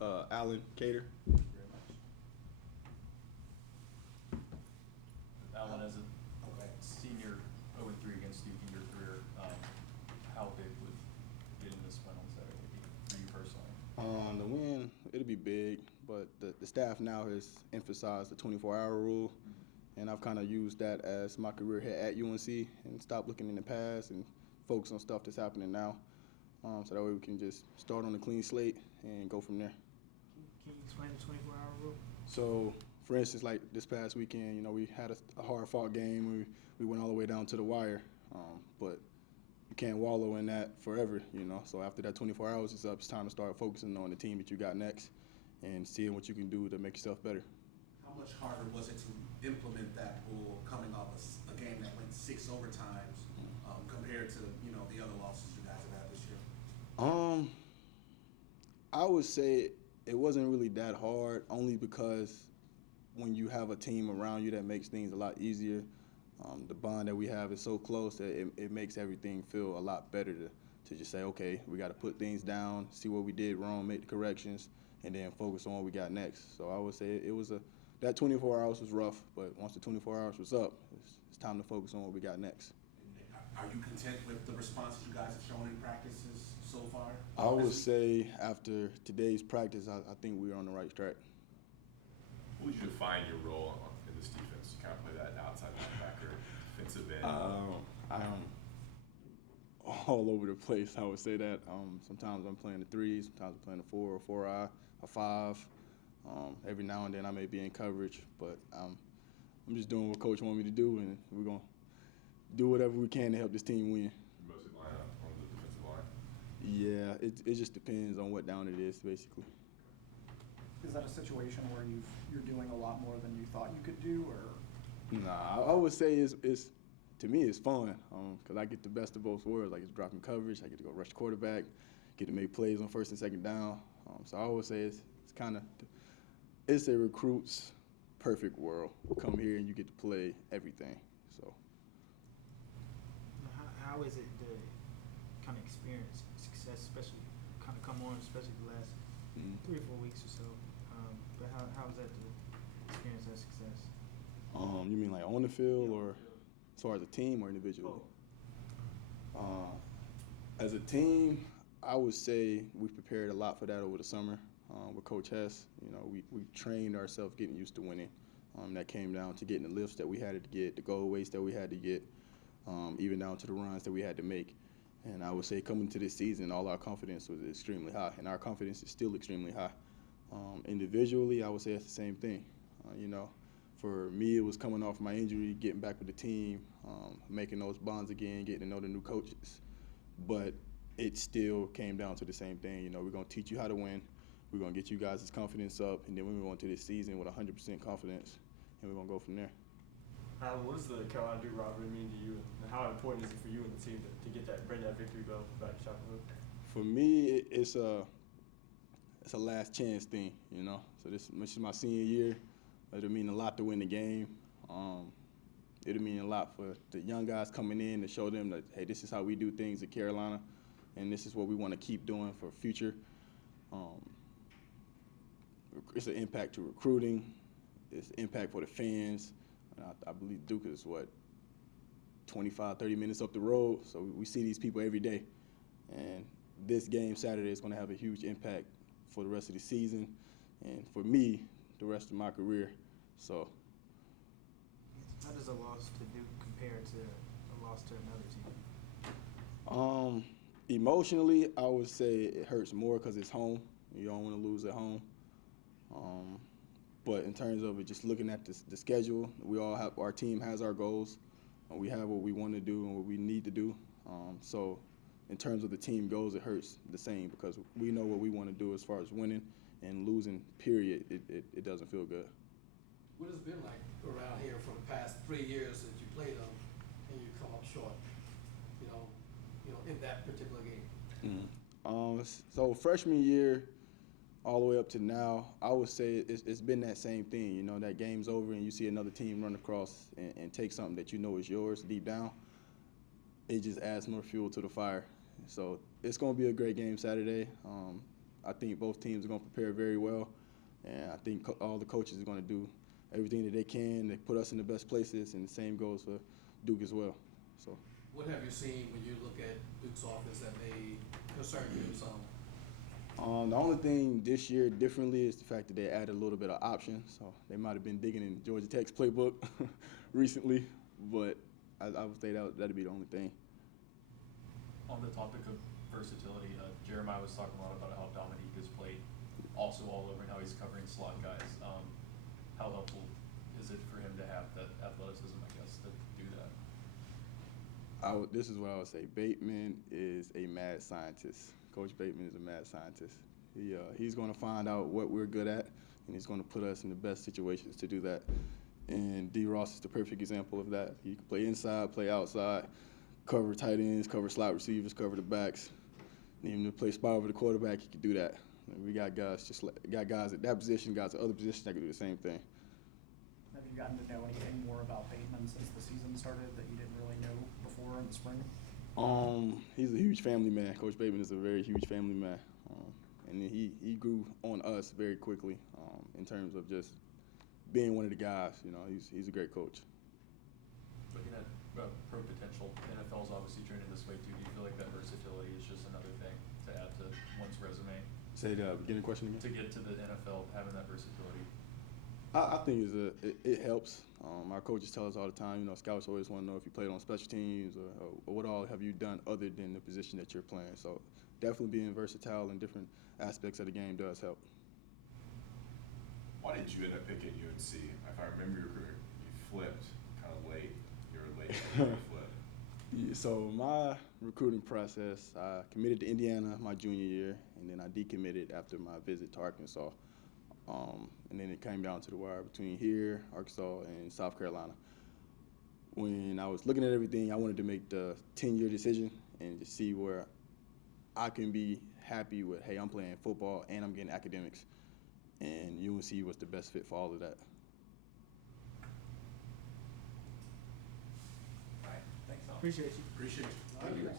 Alan Cater. Thank you very much. Alan, as a senior 0-3 against Duke in your career, how big would getting this win on Saturday be for you personally? The win, it'll be big, but the staff now has emphasized the 24-hour rule, and I've kind of used that as my career here at UNC and stopped looking in the past and focus on stuff that's happening now. So that way we can just start on a clean slate and go from there. Can you explain the 24-hour rule? So, for instance, like this past weekend, you know, we had a hard-fought game. We went all the way down to the wire, but you can't wallow in that forever, you know. So after that 24 hours is up, it's time to start focusing on the team that you got next and seeing what you can do to make yourself better. How much harder was it to implement that rule coming off a game that went 6 overtimes compared to, you know, the other losses you guys have had this year? I would say it wasn't really that hard, only because when you have a team around you that makes things a lot easier. The bond that we have is so close that it makes everything feel a lot better to just say, okay, we got to put things down, see what we did wrong, make the corrections, and then focus on what we got next. So I would say it was that 24 hours was rough, but once the 24 hours was up, it's time to focus on what we got next. Are you content with the responses you guys have shown in practices so far? I would say after today's practice, I think we're on the right track. What would you define your role in this defense? You kind of play that outside linebacker, defensive end. I'm all over the place. I would say that. Sometimes I'm playing the 3, sometimes I'm playing the 4 or 4-eye, a 5. Every now and then I may be in coverage, but I'm just doing what Coach wants me to do, and we're gonna do whatever we can to help this team win. You mostly line up on the defensive line. Yeah, it just depends on what down it is, basically. Is that a situation where you're doing a lot more than you thought you could do, or? Nah, I would say it's to me it's fun because I get the best of both worlds. Like, it's dropping coverage, I get to go rush quarterback, get to make plays on first and second down. So I would say it's kind of it's a recruit's perfect world. You come here and you get to play everything. So. How is it to kind of experience success, especially kind of come on, especially the last 3 or 4 weeks or so? But how is that to experience that success? You mean like on the field or as far as a team or individually? As a team, I would say we prepared a lot for that over the summer with Coach Hess. You know, we trained ourselves getting used to winning. That came down to getting the lifts that we had to get, the goal weights that we had to get, even down to the runs that we had to make. And I would say coming to this season, all our confidence was extremely high, and our confidence is still extremely high. Individually, I would say it's the same thing. You know, for me, it was coming off my injury, getting back with the team, making those bonds again, getting to know the new coaches. But it still came down to the same thing. You know, we're going to teach you how to win. We're going to get you guys' confidence up, and then we're going to go into this season with 100% confidence, and we're going to go from there. What does the Carolina Duke rivalry mean to you, and how important is it for you and the team to get that, bring that victory bell back to Chapel Hill? For me, it's a last chance thing, you know. So this is my senior year. It'll mean a lot to win the game. It'll mean a lot for the young guys coming in to show them that, hey, this is how we do things at Carolina, and this is what we want to keep doing for future. It's an impact to recruiting. It's an impact for the fans. I believe Duke is, 25, 30 minutes up the road, so we see these people every day. And this game Saturday is going to have a huge impact for the rest of the season and for me, the rest of my career. So, how does a loss to Duke compare to a loss to another team? Emotionally, I would say it hurts more because it's home. You don't want to lose at home. But in terms of it, just looking at the schedule, our team has our goals. We have what we want to do and what we need to do. So in terms of the team goals, it hurts the same because we know what we want to do as far as winning, and losing, period, it doesn't feel good. What has it been like around here for the past 3 years that you played them and you come up short, you know, in that particular game? So freshman year, all the way up to now, I would say it's been that same thing. You know, that game's over and you see another team run across and take something that you know is yours deep down. It just adds more fuel to the fire. So it's going to be a great game Saturday. I think both teams are going to prepare very well, and I think all the coaches are going to do everything that they can to put us in the best places, and the same goes for Duke as well. So. What have you seen when you look at Duke's offense that may concern you some? The only thing this year differently is the fact that they added a little bit of option. So they might have been digging in Georgia Tech's playbook recently, but I would say that'd be the only thing. On the topic of versatility, Jeremiah was talking a lot about how Dominique has played also all over and how he's covering slot guys. How helpful is it for him to have that athleticism, I guess, to do that? This is what I would say. Bateman is a mad scientist. Coach Bateman is a mad scientist. He's going to find out what we're good at, and he's going to put us in the best situations to do that. And D. Ross is the perfect example of that. He can play inside, play outside, cover tight ends, cover slot receivers, cover the backs. And even to play spot over the quarterback, he can do that. And we got guys at that position, guys at other positions that can do the same thing. Have you gotten to know anything more about Bateman since the season started that you didn't really know before in the spring? He's a huge family man. Coach Bateman is a very huge family man. And he grew on us very quickly in terms of just being one of the guys. You know, he's a great coach. Looking at pro potential, the NFL is obviously trending this way too. Do you feel like that versatility is just another thing to add to one's resume? Say the beginning question again? To get to the NFL, having that versatility. I think it helps. Our coaches tell us all the time, you know, scouts always want to know if you played on special teams or what all have you done other than the position that you're playing. So definitely being versatile in different aspects of the game does help. Why did you end up picking UNC? If I remember your career, you flipped kind of late. You were late to flip. Yeah, so my recruiting process, I committed to Indiana my junior year, and then I decommitted after my visit to Arkansas. And then it came down to the wire between here, Arkansas, and South Carolina. When I was looking at everything, I wanted to make the 10-year decision and just see where I can be happy with, hey, I'm playing football and I'm getting academics. And UNC was the best fit for all of that. All right, thanks, Tom. Appreciate you. Appreciate you. Thank you.